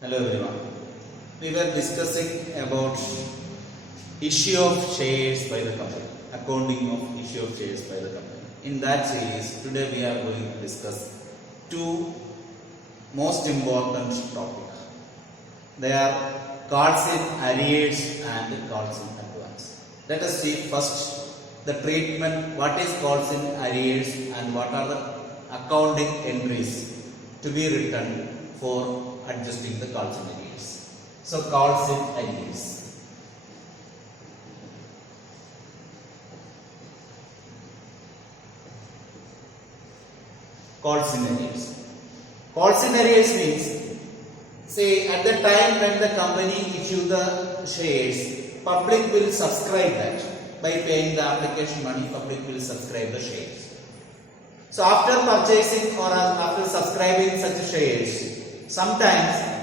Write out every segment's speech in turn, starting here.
Hello everyone. We were discussing about issue of shares by the company, accounting of issue of shares by the company. In that series, today we are going to discuss two most important topics. They are calls in arrears and calls in advance. Let us see first the treatment, what is calls in arrears and what are the accounting entries to be written for adjusting the calls in arrears. So calls in arrears. Calls in arrears. Calls in arrears means, say at the time when the company issue the shares, public will subscribe that. By paying the application money, public will subscribe the shares. So after purchasing or after subscribing such shares, sometimes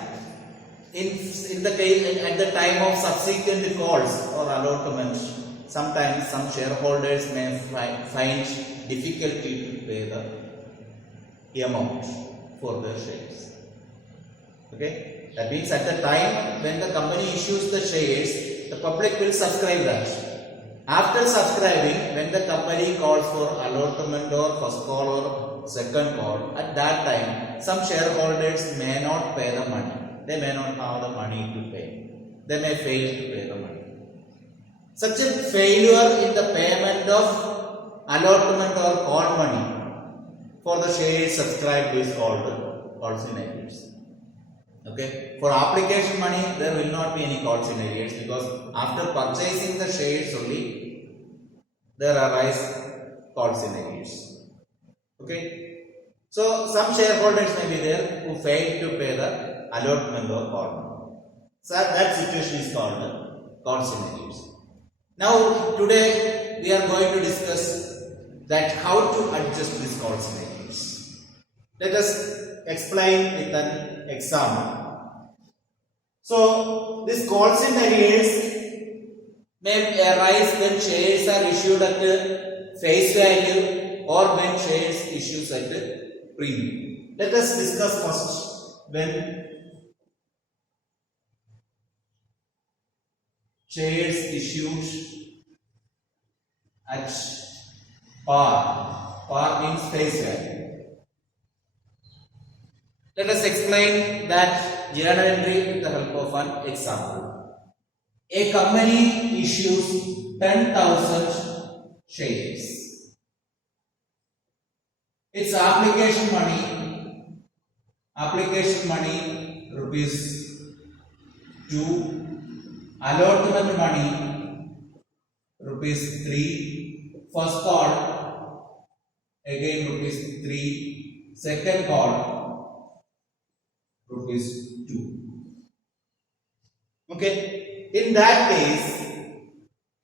in the case at the time of subsequent calls or allotments, sometimes some shareholders may find difficulty to pay the amount for their shares. Okay, that means at the time when the company issues the shares, the public will subscribe that. After subscribing, when the company calls for allotment or first call or second call, at that time some shareholders may not pay the money. They may not have the money to pay. They may fail to pay the money. Such a failure in the payment of allotment or call money for the shares subscribed is called calls in arrears. Okay. For application money, there will not be any calls in arrears because after purchasing the shares only, there arise calls in arrears. Okay. So some shareholders may be there who fail to pay the allotment or call money. So that situation is called calls in arrears. Now today we are going to discuss that how to adjust this calls in arrears. Let us explain with an example. So this calls in arrears may arise when shares are issued at face value or when shares issues at premium. Let us discuss first when shares issued at par. Par means face value. Let us explain that journal entry with the help of an example. A company issues 10,000 shares. Its application money rupees 2, allotment money rupees 3, first call again rupees 3, second call rupees 2. Okay, in that case,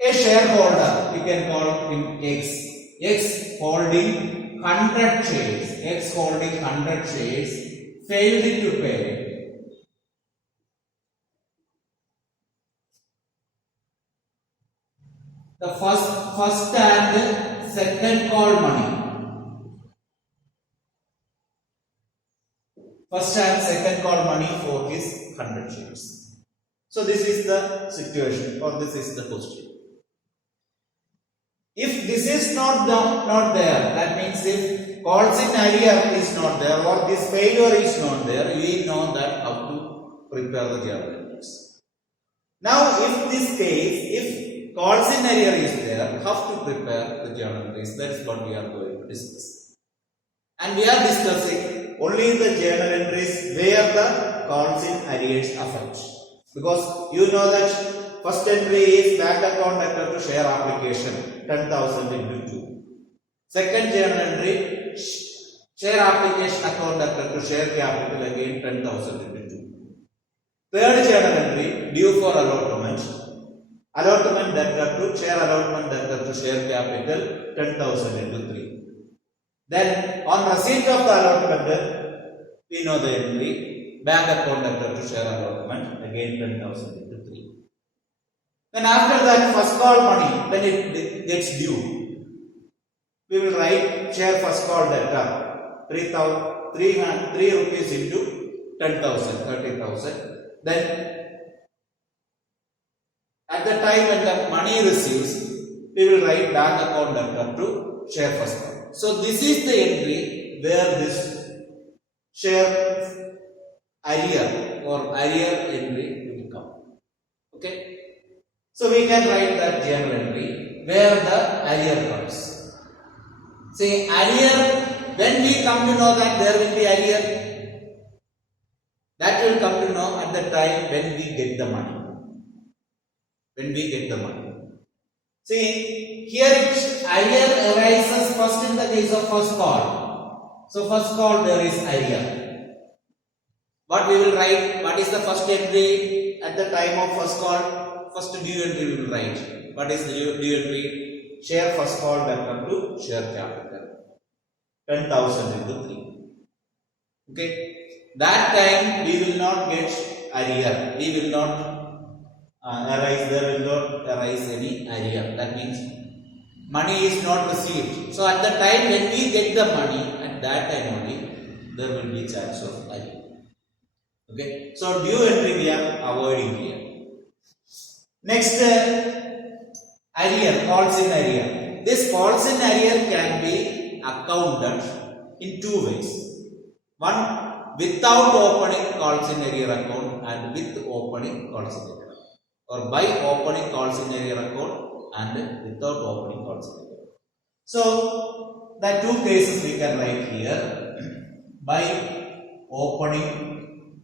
a shareholder, we can call him X holding 100 shares, X holding 100 shares, failed to pay. The first and second call money. First and second call money for his 100 shares. So this is the situation or this is the question. If this is not there, that means if calls in arrear is not there or this failure is not there, we know that how to prepare the journal entries. Now if this case, if calls in arrear is there, how to prepare the journal entries? That is what we are going to discuss. And we are discussing only the journal entries where the calls in arrears affect. Because you know that first entry is bank account debtor to share application 10,000 into 2. Second journal entry share application account debtor to share capital again 10,000 into 2. Third journal entry due for allotment debtor to share allotment debtor to share capital 10,000 into 3. Then on receipt of the allotment, we know the entry, bank account debtor to share allotment, again 10,000 into 3. Then after that first call money, when it gets due, we will write share first call debtor 3 rupees into 10,000, 30,000. Then at the time when the money receives, we will write bank account debtor to share first call. So this is the entry where this share arrear or arrear entry will come. Okay. So we can write that journal entry where the arrear comes. See, arrear, when we come to know that there will be arrear, that will come to know at the time when we get the money. When we get the money. See, here arrear arises first in the case of first call. So first call there is arrear. What we will write? What is the first entry at the time of first call? First due entry we will write. What is the due entry? Share first call debtor to share capital. 10,000 into 3. Okay. That time we will not get arrear. We will not arise. There will not arise any arrear. That means money is not received. So at the time when we get the money, at that time only there will be chance of arrear. Okay. So due entry we are avoiding here. Next, arrear, calls in arrear. This calls in arrear can be accounted in two ways. One, without opening calls in arrear account, and with opening calls in arrear account. Or by opening calls in arrear account and without opening calls in arrear account. So, the two cases we can write here. By opening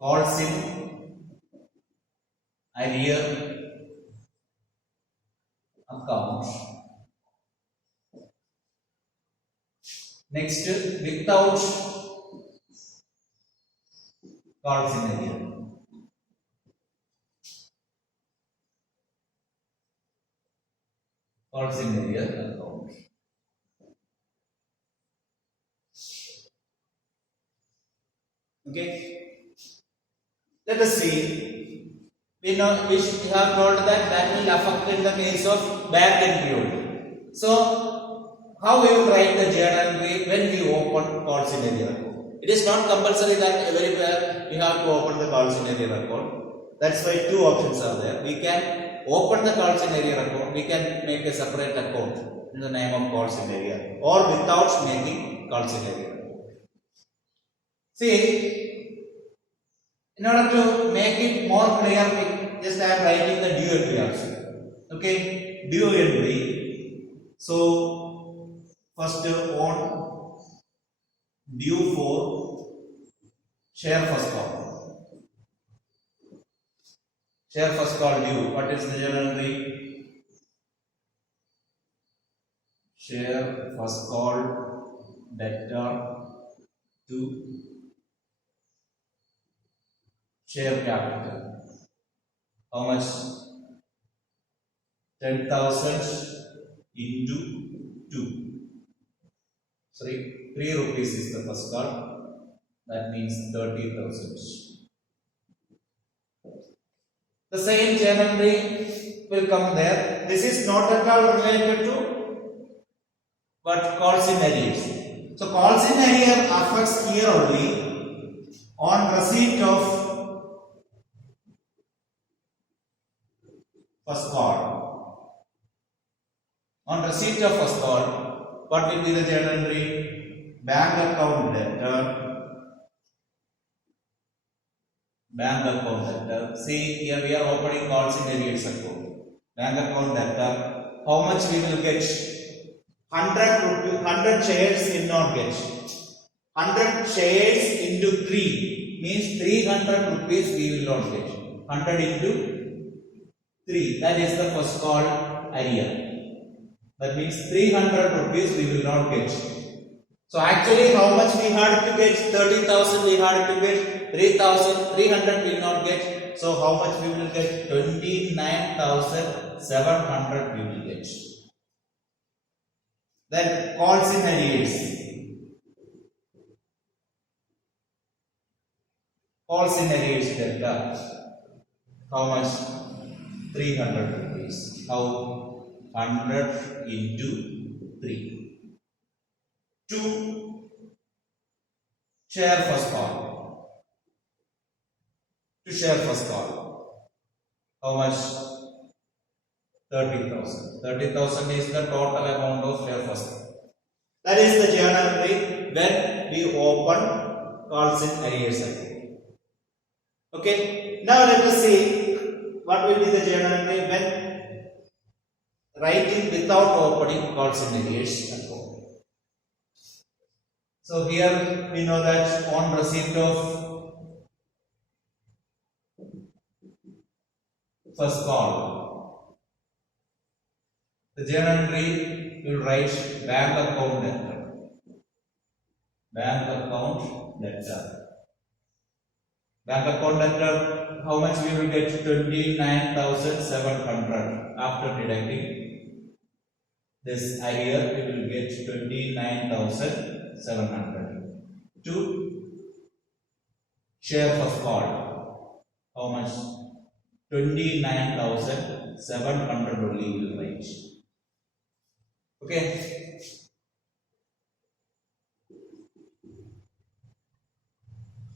calls in arrear account. Next, without calls in arrear. Calls in arrear account. Okay. Let us see. We have told that will affect in the case of bank entry only. So, how we will write the journal entry when we open calls in arrear account? It is not compulsory that everywhere we have to open the calls in arrear account. That's why two options are there. We can open the calls in arrear account. We can make a separate account in the name of calls in arrear, or without making calls in arrear account. See, in order to make it more clear, just I am writing the due entry also. Okay, due entry. So, first on due for share first call. Share first call due. What is the journal entry? Share first call debtor to share capital. How much? 10,000 into 2. Sorry, 3 rupees is the first call. That means 30,000. The same journal entry will come there. This is not at all related to but calls in arrears. So calls in arrears affects here only on receipt of first call. On receipt of first call, what will be the journal entry? Bank account debtor. Bank account debtor. See, here we are opening calls in arrears account. Bank account debtor. How much we will get? 100 shares will not get. 100 shares into 3 means 300 rupees we will not get. 100 into 3. That is the first call arrear. That means 300 rupees we will not get. So actually how much we had to get? 30,000 we had to get. 3,300 we will not get. So how much we will get? 29,700 we will get. Then calls in arrears. Calls in arrears delta. How much? 300 rupees. How? 100 into 3. 2 share first call. To share first call. How much? 30,000. 30,000 is the total amount of share first call. That is the journal entry when we open calls in arrears account. Okay. Now let us see what will be the journal entry when writing without opening calls in arrears account. So here we know that on receipt of first call, the journal entry will write bank account debtor. Bank account debtor. Bank account debtor, how much we will get? 29,700. After deducting this arrear, we will get 29,700. To share first call, how much? 29,700 only will write. Okay.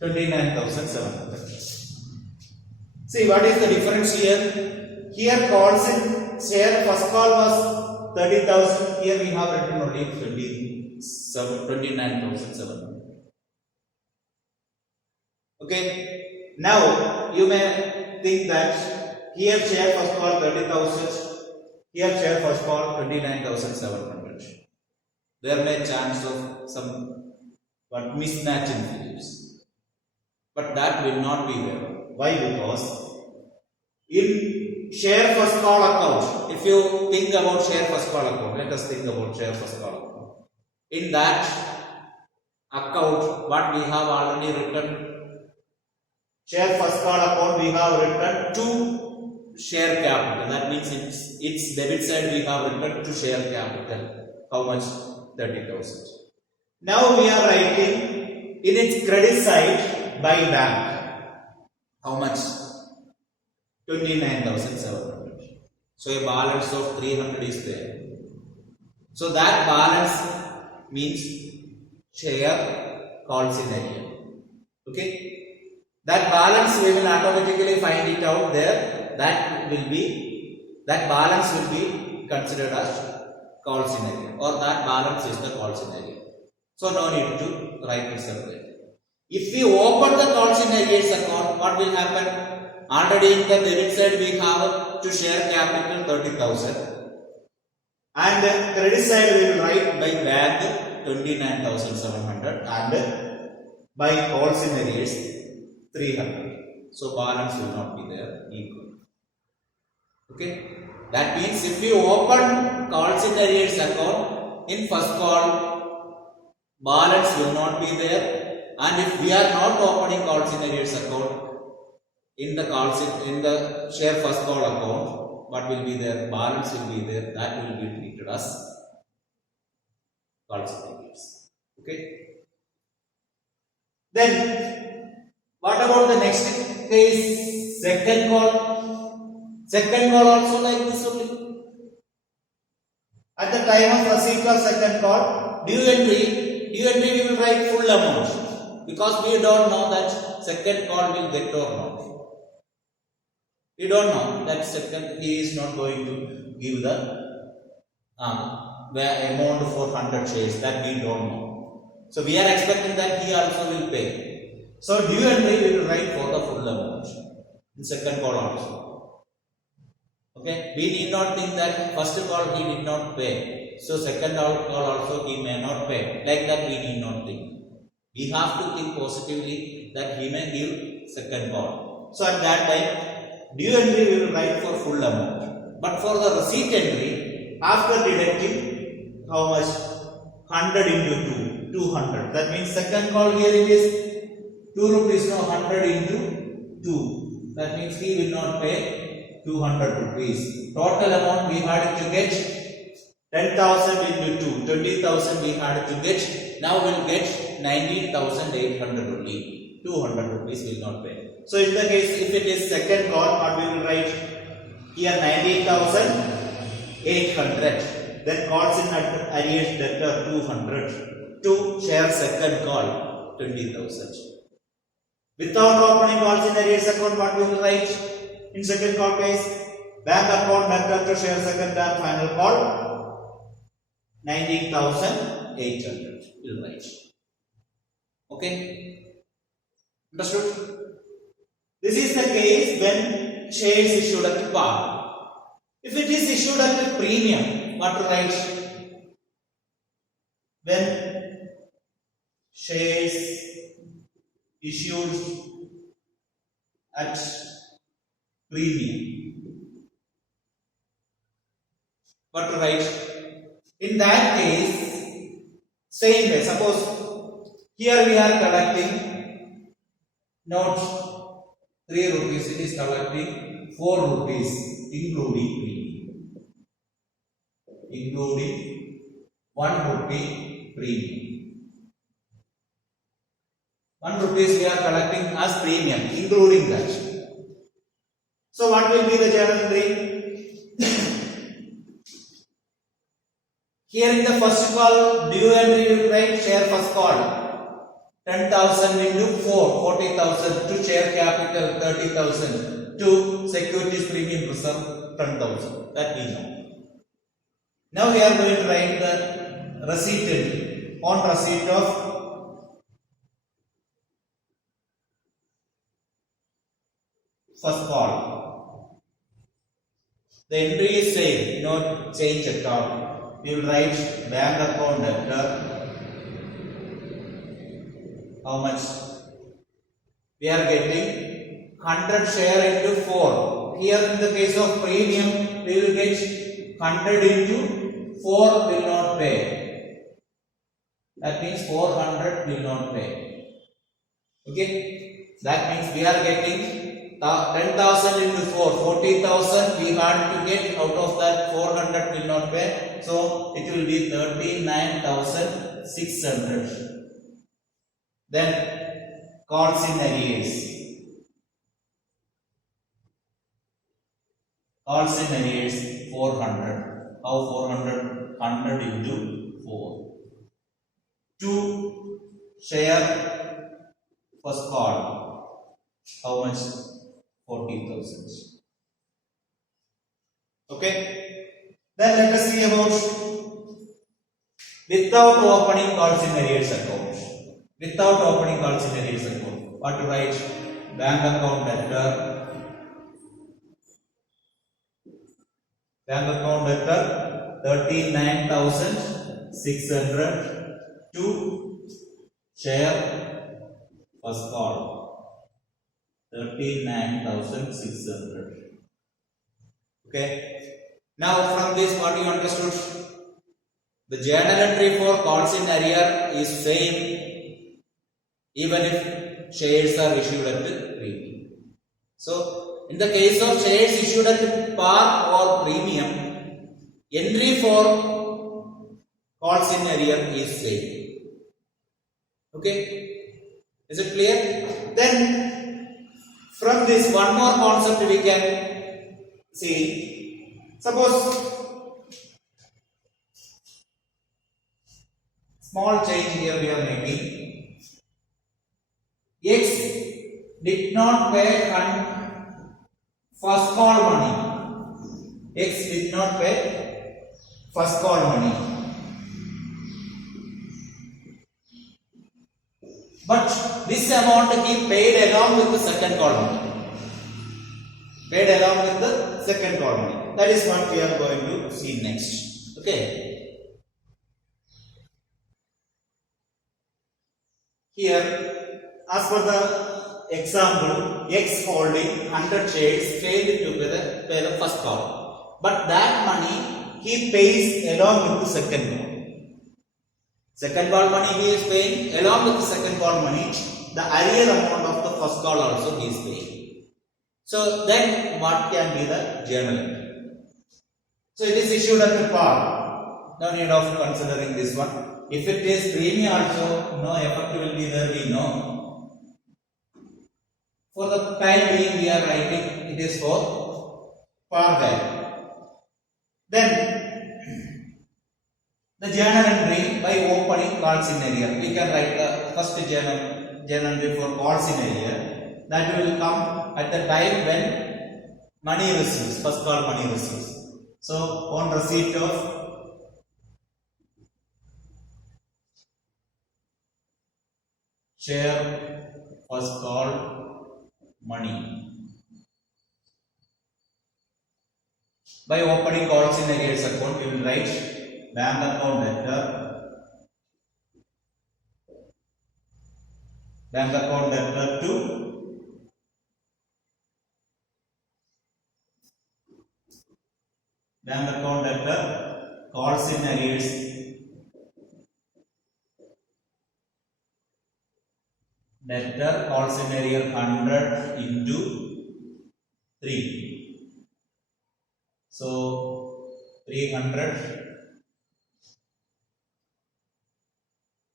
$29,700. See what is the difference here? Here calls in share first call was 30,000. Here we have written only 29,700. Okay. Now you may think that here share first call 30,000. Here share first call 29,700. There may chance of some mismatch in figures. But that will not be there. Why? Because in share first call account, if you think about share first call account, let us think about share first call account. In that account, what we have already written, share first call account, we have written to share capital. That means its debit side we have written to share capital. How much? 30,000. Now we are writing in its credit side by bank. How much? 29,700. So a balance of 300 is there. So that balance means share calls in arrear. Okay. That balance we will automatically find it out there. That balance will be considered as calls in arrear, or that balance is the calls in arrear. So no need to write it separately. If we open the calls in arrears account, what will happen? Already in the debit side we have to share capital 30,000, and the credit side we will write by bank 29,700 and by calls in arrears 300. So balance will not be there equal. Okay. That means if we open calls in arrears account, in first call balance will not be there. And if we are not opening calls in arrears account, in the share first call account, what will be there? Balance will be there. That will be treated as calls in arrears. Okay. Then what about the next case? Second call. Second call also like this only. At the time of receipt of second call, due entry we will write full amount. Because we don't know that second call will get or not. We don't know that second he is not going to give the amount for 100 shares. That we don't know. So we are expecting that he also will pay. So due entry we will write for the full amount in second call also. Okay. We need not think that first call he did not pay. So second call also he may not pay. Like that we need not think. We have to think positively that he may give second call. So at that time, due entry we will write for full amount. But for the receipt entry, after deducting how much? 100 into 2, 200. That means second call here it is 2 rupees, no 100 into 2. That means he will not pay 200 rupees. Total amount we had to get 10,000 into 2, 20,000 we had to get. Now we will get 19,800 only. 200 rupees will not pay. So in the case if it is second call, what we will write here? 19,800. Then calls in arrears debtor 200 to share second call 20,000. Without opening calls in arrears account, what we will write in second call case? Bank account net to share second and final call 19,800. We will write. Okay? Understood? This is the case when shares issued at par. If it is issued at a premium, what to write? When shares issued at premium, what to write? In that case, same way. Suppose here we are collecting not 3 rupees, it is collecting 4 rupees including premium. Including 1 rupee premium. 1 rupees we are collecting as premium, including that. So what will be the journal entry? Here in the first call, due entry you write share first call 10,000 into 40,000 to share capital 30,000 to securities premium reserve 10,000. That we know. Now we are going to write the receipt entry on receipt of first call. The entry is same, no change at all. We will write bank account debtor. How much? We are getting 100 share into 4. Here in the case of premium, we will get 100 into 4 will not pay. That means 400 will not pay. Okay? That means we are getting 10,000 into 4, 40,000 we had to get. Out of that 400 will not pay. So it will be 39,600. Then calls in arrears. Calls in arrears 400. How 400? 100 into 4. To share first call. How much? 40,000. Okay. Then let us see about without opening calls in arrears account. Without opening calls in arrears account. What to write? Bank account debtor. Bank account debtor 39,600 to share first call 39,600. Okay. Now from this what you understood? The journal entry for calls in arrear is same even if shares are issued at premium. So in the case of shares issued at par or premium, entry for calls in arrear is same. Okay, is it clear? Then from this one more concept we can see. Suppose small change here we are making. X did not pay first call money. X did not pay first call money. But this amount he paid along with the second call money. Paid along with the second call money. That is what we are going to see next. Okay. Here, as per the example, X holding 100 shares failed to pay the first call. But that money he pays along with the second call. Second call money he is paying, along with the second call money, the arrear amount of the first call also he is paying. So then what can be the journal entry? So it is issued at the par. No need of considering this one. If it is premium also, no effect will be there, we know. For the time being we are writing it is for par value. Then the journal entry by opening calls in arrear. We can write the first journal entry for calls in a year, that will come at the time when money receives, first call money receives. So on receipt of share first call money, by opening calls in arrears account, we will write bank account debtor to bank account debtor calls in arrears debtor calls in arrears 100 into 3. So 300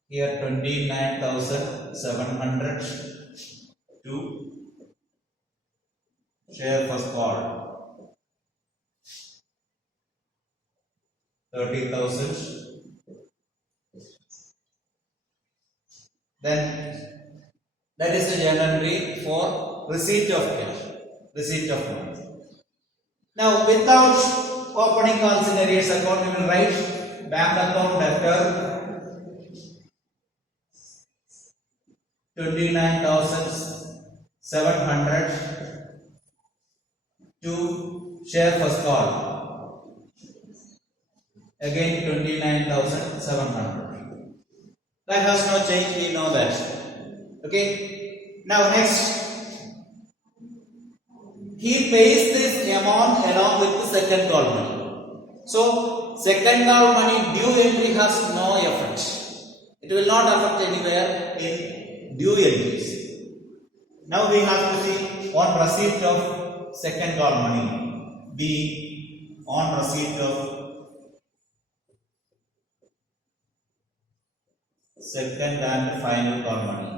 here 29,700 to share first call 30,000. Then that is the journal entry for receipt of cash, receipt of money. Now without opening calls in arrears account, we will write bank account debtor 29,700 to share first call, again 29,700. That has no change, we know that. Okay. Now next, he pays this amount along with the second call money. So second call money due entry has no effect. It will not affect anywhere in due entries. Now we have to see on receipt of second call money. B on receipt of second and final call money.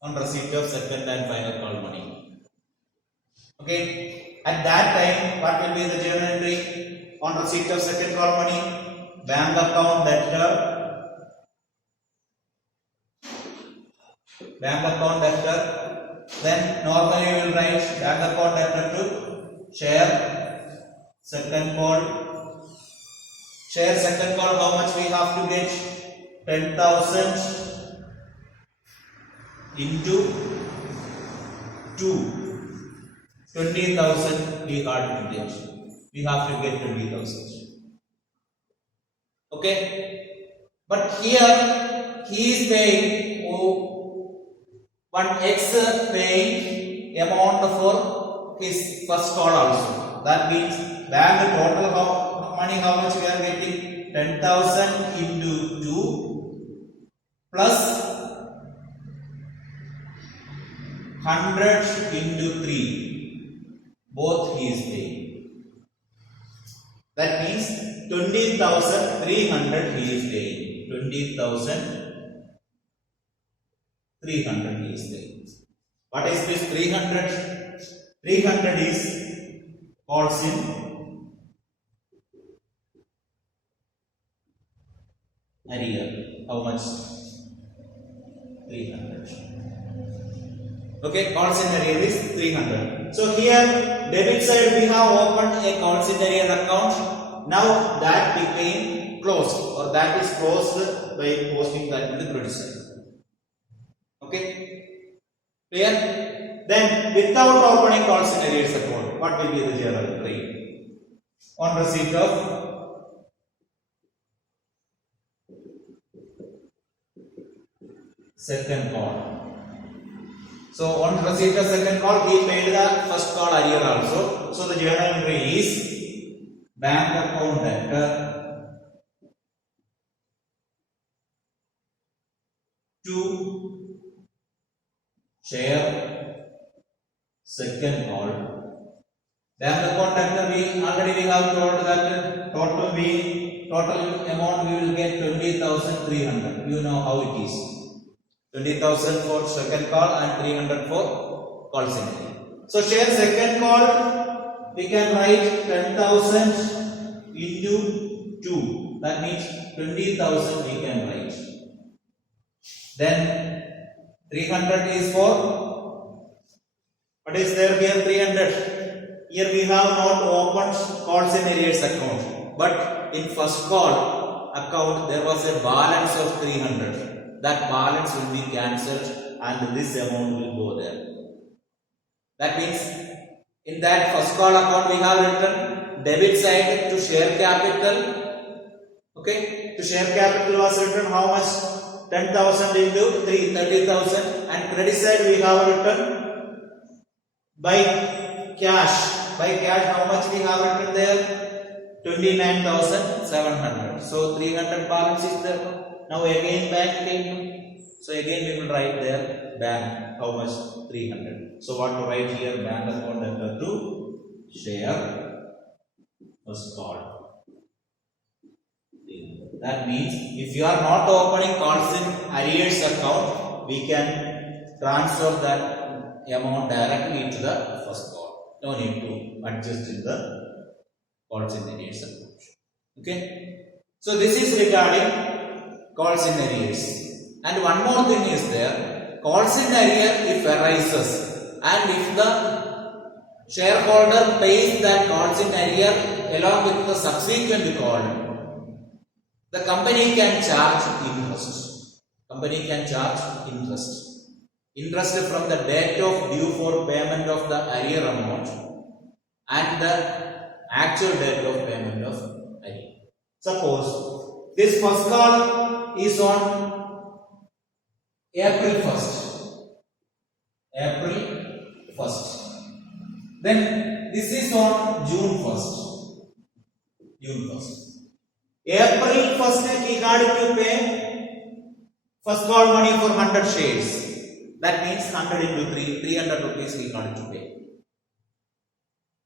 On receipt of second and final call money. Okay. At that time, what will be the journal entry on receipt of second call money? Bank account debtor. Then normally we will write bank account debtor to share second call. Share second call, how much we have to get? 10,000 into 2. 20,000 we have to get. We have to get 20,000. Okay. But here he is paying one X paying amount for his first call also. That means bank total money how much we are getting? 10,000 into 2 plus 100 into 3. Both he is paying. That means 20,300 he is paying. 20,300 he is paying. What is this 300? 300 is calls in arrear. How much? 300. Okay, calls in arrear is 300. So here debit side we have opened a calls in arrear account. Now that became closed, or that is closed by posting that in the credit side. Okay, clear? Then without opening calls in arrears account, what will be the journal entry? On receipt of second call. So on receipt of second call, he paid the first call arrear also. So the journal entry is bank account debtor to share second call. Bank account debtor, we already have told that total amount we will get 20,300. You know how it is. 20,000 for second call and 300 for call center. So share second call, we can write 10,000 into 2. That means 20,000 we can write. Then 300 is for, what is there here? 300. Here we have not opened calls in arrears account, but in first call account there was a balance of 300. That balance will be cancelled and this amount will go there. That means in that first call account we have written debit side to share capital. Okay, to share capital was written how much? 10,000 into 3, 30,000, and credit side we have written by cash. By cash how much we have written there? 29,700. So 300 balance is there. Now again bank came. So again we will write there bank how much? 300. So what to write here? Bank account debtor to share first call. That means if you are not opening calls in arrears account, we can transfer that amount directly to the first call. No need to adjust in the calls in arrears account. Okay. So this is regarding calls in arrears. And one more thing is there. Calls in arrear if arises, and if the shareholder pays that calls in arrear along with the subsequent call, the company can charge interest. Company can charge interest. Interest from the date of due for payment of the arrear amount and the actual date of payment of arrear. Suppose this first call is on April 1st. April 1st. Then this is on June 1st. June 1st. April 1st he got to pay first call money for 100 shares. That means 100 into 3, 300 rupees he got to pay.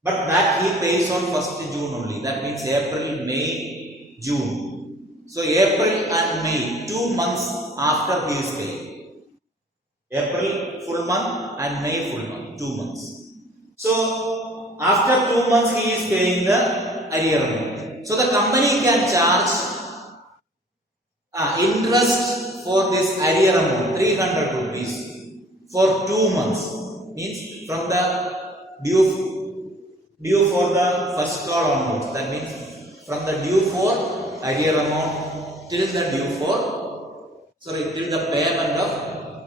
But that he pays on 1st June only. That means April, May, June. So April and May, 2 months after he is paying. April full month and May full month, 2 months. So after 2 months he is paying the arrear amount. So the company can charge interest for this arrear amount 300 rupees for 2 months. Means from the due for the first call onwards. That means from the due for arrear amount till the till the payment of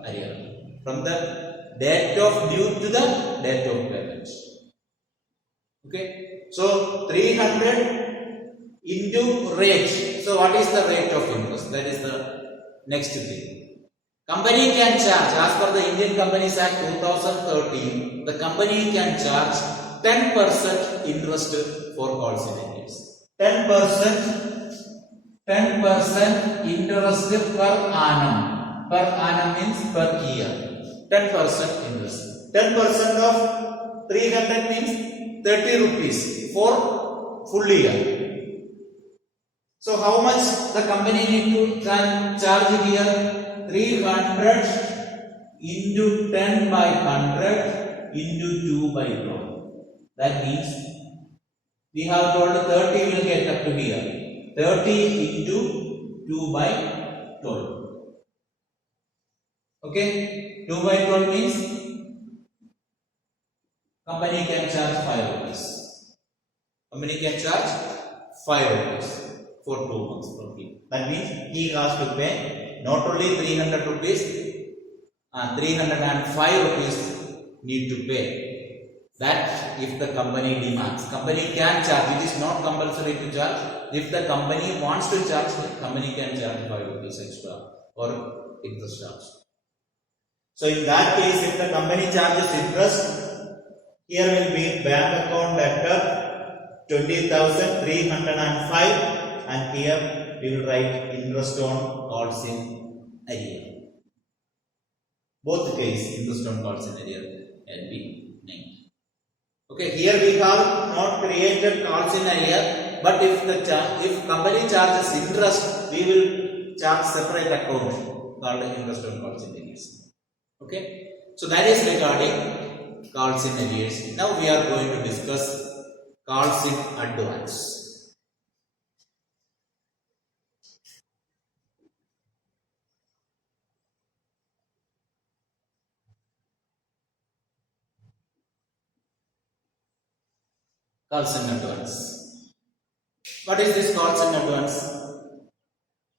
arrear amount. From the date of due to the date of payment. Okay. So 300 into rate. So what is the rate of interest? That is the next thing. Company can charge, as per the Indian Companies Act 2013, the company can charge 10% interest for calls in arrears. 10% interest per annum. Per annum means per year. 10% interest. 10% of 300 means 30 rupees for full year. So how much the company need to charge here? 300 into 10 by 100 into 2 by 12. That means we have told 30 will get up to here. 30 into 2 by 12. Okay? 2 by 12 means company can charge 5 rupees. Company can charge 5 rupees for 2 months per week. That means he has to pay not only 300 rupees, 305 rupees need to pay. That if the company demands. Company can charge. It is not compulsory to charge. If the company wants to charge, the company can charge 5 rupees extra or interest charge. So in that case, if the company charges interest, here will be bank account debtor 20,305, and here we will write interest on calls in arrear. Both case interest on calls in arrear can be named. Okay, here we have not created calls in arrear, but if company charges interest, we will charge separate account called interest on calls in arrears. Okay, so that is regarding calls in arrears. Now we are going to discuss calls in advance. calls in advance. What is this calls in advance?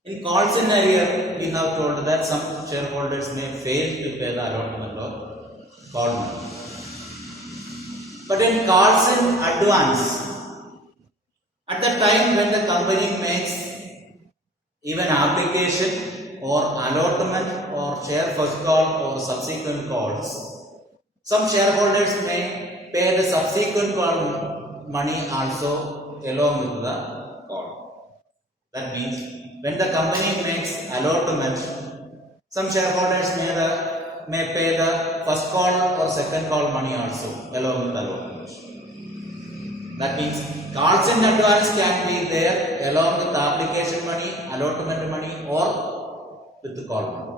In calls in arrear, we have told that some shareholders may fail to pay the allotment of call money. But in calls in advance, at the time when the company makes even application or allotment or share first call or subsequent calls, some shareholders may pay the subsequent call money also along with the call. That means when the company makes allotment, some shareholders may pay the first call or second call money also along with the allotment. That means calls in advance can be there along with the application money, allotment money, or with the call money.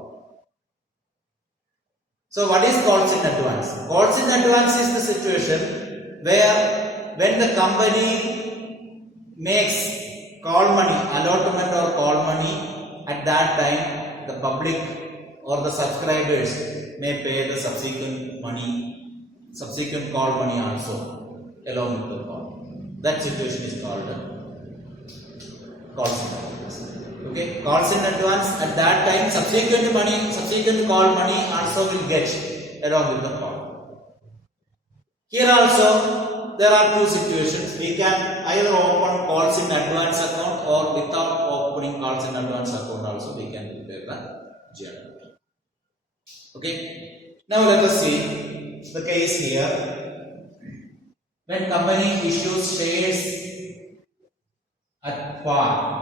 So what is calls in advance? Calls in advance is the situation where when the company makes call money, allotment or call money, at that time the public or the subscribers may pay the subsequent call money also along with the call. That situation is called calls in advance. Okay, calls in advance, at that time subsequent call money also will get along with the call. Here also there are two situations. We can either open calls in advance account or without opening calls in advance account also we can prepare the journal. Okay, now let us see the case here. When company issues shares at par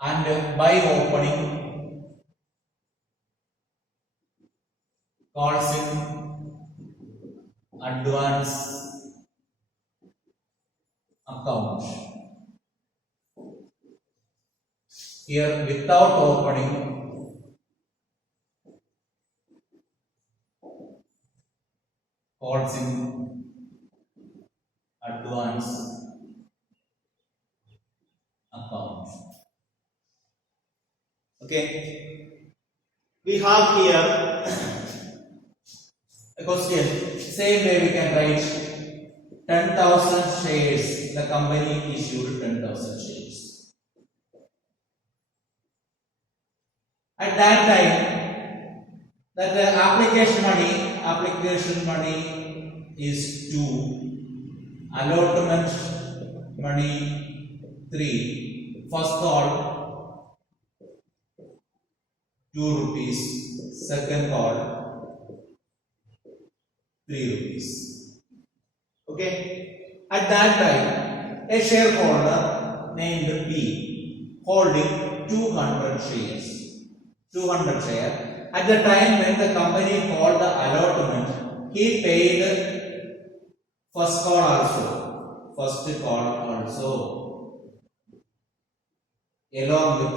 and by opening calls in advance account. Here without opening calls in advance account. Okay, we have here a question. Same way we can write 10,000 shares. The company issued 10,000 shares. At that time, that the application money is 2, allotment money 3, first call 2 rupees, second call 3 rupees. Okay, at that time a shareholder named P holding 200 shares. At the time when the company called the allotment, he paid first call also along with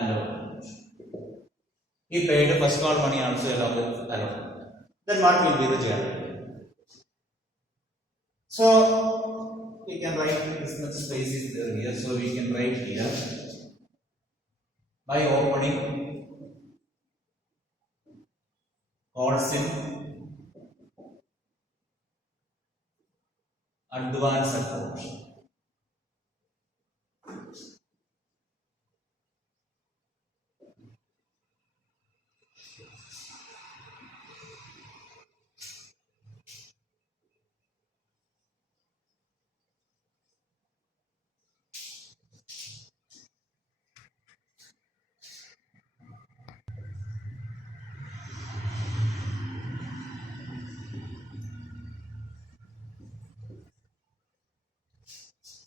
allotment. He paid first call money also along with allotment. Then what will be the journal? So we can write this much space is there here, so we can write here by opening calls in advance account.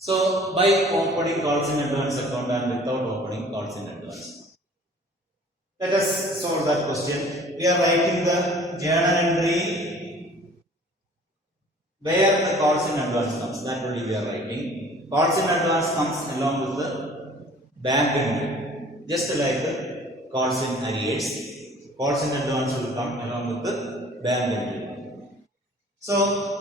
So by opening calls in advance account and without opening calls in advance. Let us solve that question. We are writing the journal entry where the calls in advance comes. That only we are writing. Calls in advance comes along with the bank entry. Just like the calls in arrears. Calls in advance will come along with the bank entry. So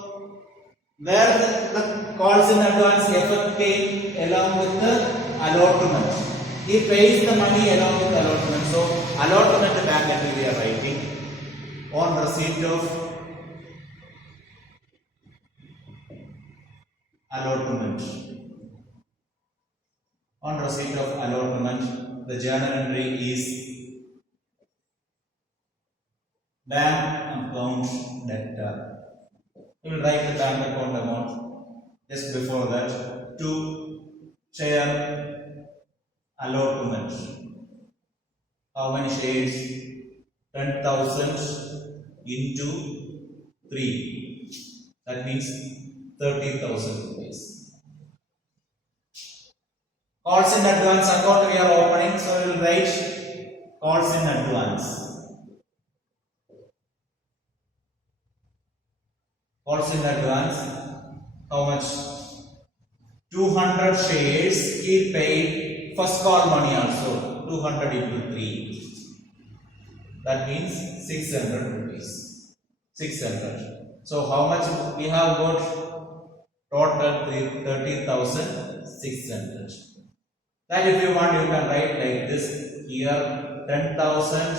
where the calls in advance effect came along with the allotment. He pays the money along with the allotment. So allotment bank entry we are writing on receipt of allotment. On receipt of allotment, the journal entry is bank account debtor. We will write the bank account amount. Just before that, to share allotment. How many shares? 10,000 into 3. That means 30,000 rupees. Calls in advance account we are opening, so we will write calls in advance. Calls in advance. How much? 200 shares. He paid first call money also. 200 into 3. That means 600 rupees. 600. So how much we have got? Total 30,600. That if you want, you can write like this here: 10,000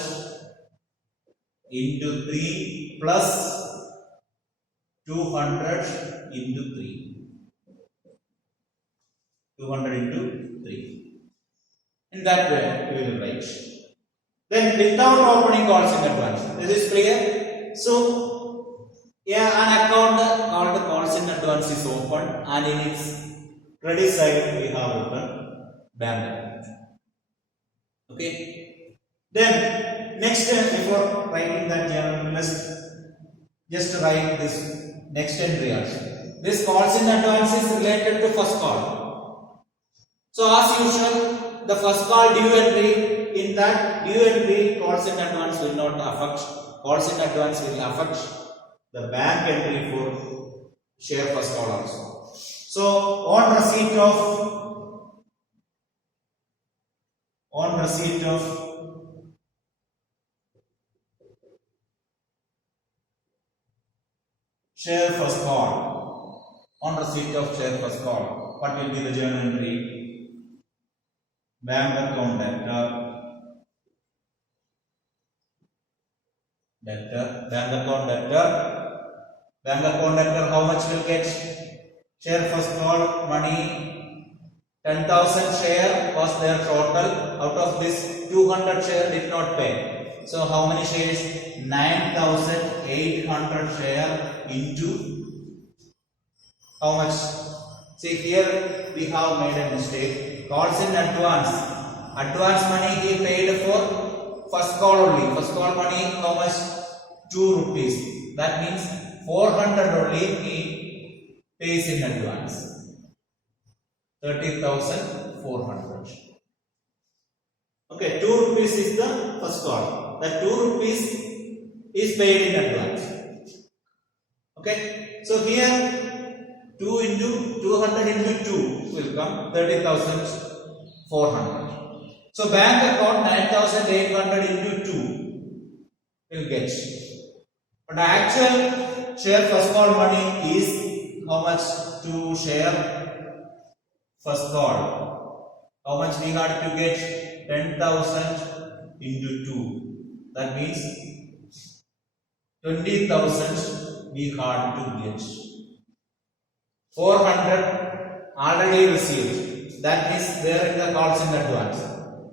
into 3 plus 200 into 3. 200 into 3. In that way, we will write. Then, without opening calls in advance. This is clear? So, yeah, an account called calls in advance is open, and in its credit side, we have written bank account. Okay. Then, next before writing that journal list, just write this next entry also. This calls in advance is related to first call. So as usual, the first call due entry, in that due entry calls in advance will not affect. Calls in advance will affect the bank entry for share first call also. So on receipt of share first call, on receipt of share first call, what will be the journal entry? Bank account debtor, bank account debtor, how much will get? Share first call money, 10,000 share was their total. Out of this, 200 share did not pay. So how many shares? 9,800 share into how much? See here we have made a mistake. Calls in advance. Advance money he paid for first call only. First call money how much? 2 rupees. That means 400 only he pays in advance. 30,400. Okay, 2 rupees is the first call. That 2 rupees is paid in advance. Okay, so here 2 into 200 into 2 will come 30,400. So bank account 9,800 into 2 will get. But actual share first call money is how much to share first call? How much we had to get? 10,000 into 2. That means 20,000 we had to get. 400 already received. That is there in the calls in advance.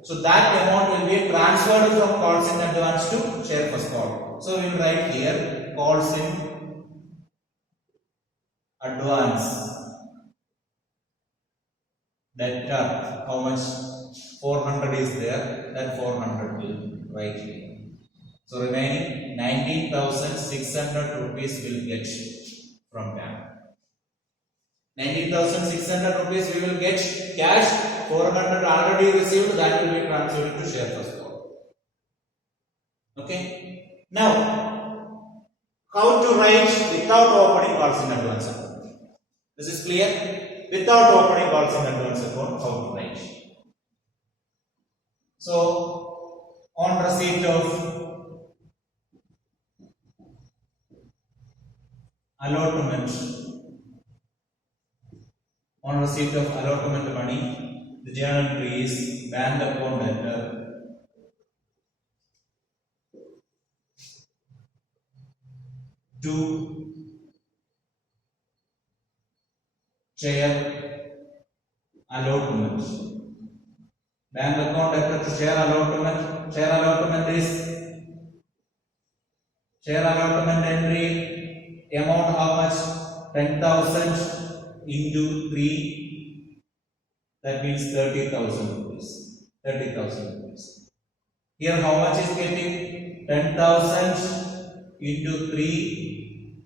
So that amount will be transferred from calls in advance to share first call. So we will write here calls in advance debtor. How much? 400 is there. That 400 will write here. So remaining 19,600 rupees will get from bank. 19,600 rupees we will get cash. 400 already received. That will be transferred to share first call. Okay. Now, how to write without opening calls in advance account? This is clear. Without opening calls in advance account, how to write? So, on receipt of allotment, on receipt of allotment money, the journal entry is bank account debtor to share allotment. Bank account debtor to share allotment. Share allotment entry amount how much? 10,000 into 3, that means 30,000 rupees. 30,000 rupees. Here how much is getting? 10,000 into 3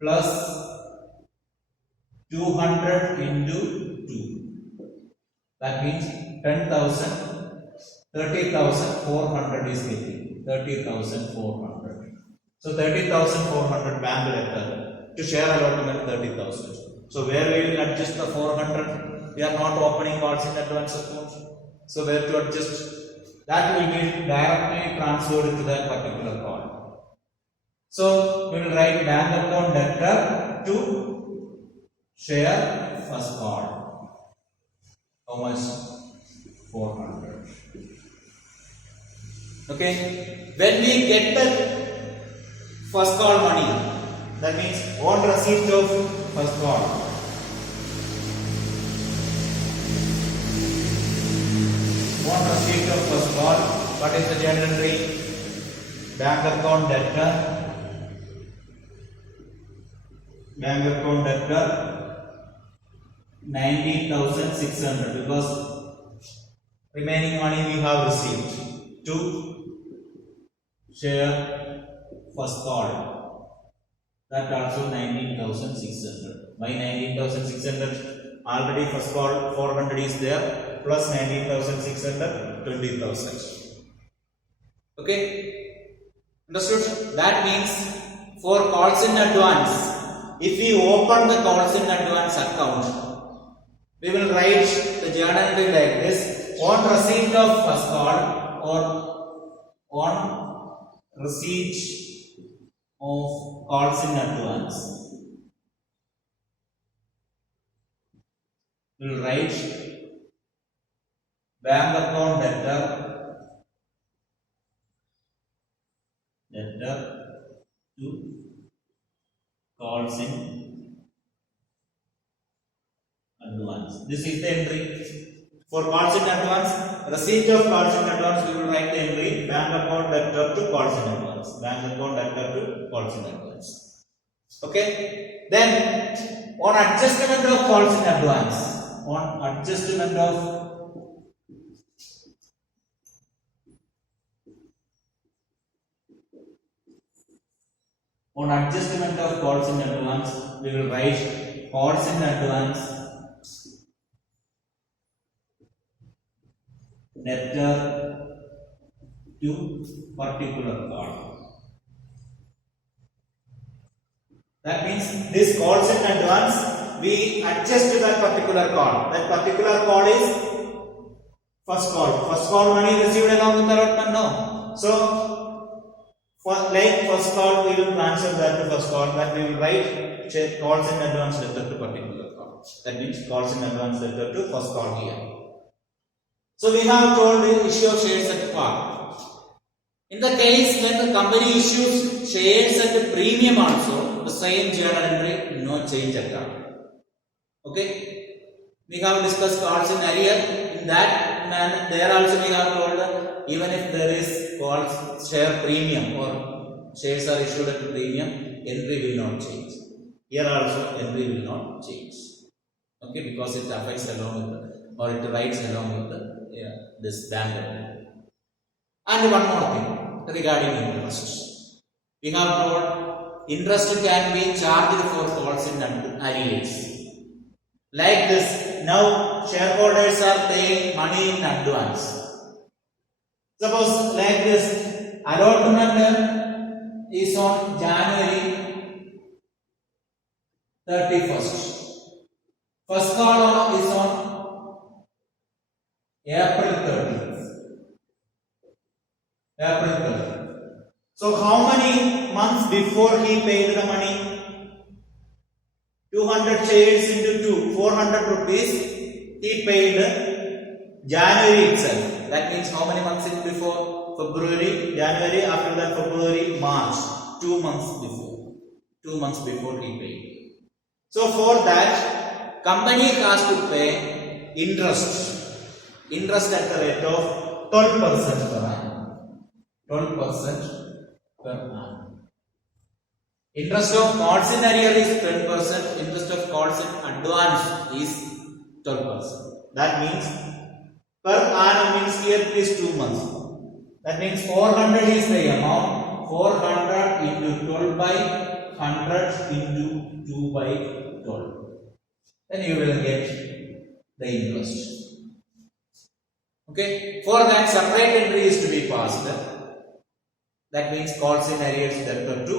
plus 200 into 2. That means 10,000, 30,400 is getting. 30,400. So 30,400 bank debtor to share allotment 30,000. So where we will adjust the 400? We are not opening calls in advance account. So where to adjust? That will be directly transferred to that particular call. So we will write bank account debtor to share first call. How much? 400. Okay. When we get the first call money, that means on receipt of first call, on receipt of first call, what is the journal entry? Bank account debtor, bank account debtor 19,600, because remaining money we have received to share first call. That also 19,600. Why 19,600? Already first call 400 is there, plus 19,600, 20,000. Okay? Understood? That means for calls in advance, if we open the calls in advance account, we will write the journal entry like this: on receipt of first call or on receipt of calls in advance. We will write bank account debtor to calls in advance. This is the entry. For calls in advance, receipt of calls in advance, we will write the entry bank account debtor to calls in advance. Bank account debtor to calls in advance. Okay. Then on adjustment of calls in advance, on adjustment of calls in advance, we will write calls in advance debtor to particular call. That means this calls in advance, we adjust to that particular call. That particular call is first call. First call money received along with the allotment, no. So for like first call, we will transfer that to first call. That we will write calls in advance debtor to particular call. That means calls in advance debtor to first call here. So we have told the issue of shares at par. In the case when the company issues shares at premium also, the same journal entry, no change account. Okay. We have discussed calls in arrear. In that manner, there also we have told even if there is calls share premium or shares are issued at premium, entry will not change. Here also entry will not change. Okay, because it affects along with the, or it writes along with the this bank entry. And one more thing regarding interest. We have told interest can be charged for calls in arrears. Like this, now shareholders are paying money in advance. Suppose like this, allotment is on January 31st. First call is on April 30th. April 30th. So how many months before he paid the money? 200 shares into 2, 400 rupees he paid January itself. That means how many months before? February, January, after that February, March. 2 months before. 2 months before he paid. So for that, company has to pay interest at the rate of 12% per annum. 12% per annum. Interest of calls in arrear is 10%. Interest of calls in advance is 12%. That means per annum means here it is 2 months. That means 400 is the amount. 400 into 12 by 100 into 2 by 12. Then you will get the interest. Okay. For that, separate entry is to be passed. That means calls in arrears debtor to,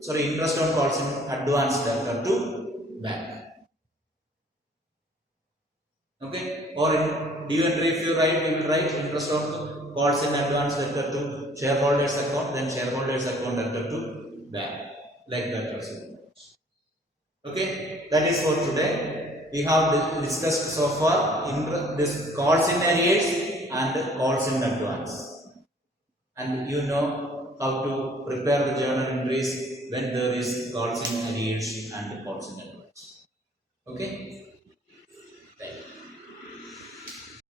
sorry, interest on calls in advance debtor to bank. Okay. Or in due entry, if you write, we will write interest on calls in advance debtor to shareholders account, then shareholders account debtor to bank. Like that also. Okay. That is for today. We have discussed so far this calls in arrears and calls in advance. And you know how to prepare the journal entries when there is calls in arrears and calls in advance. Okay.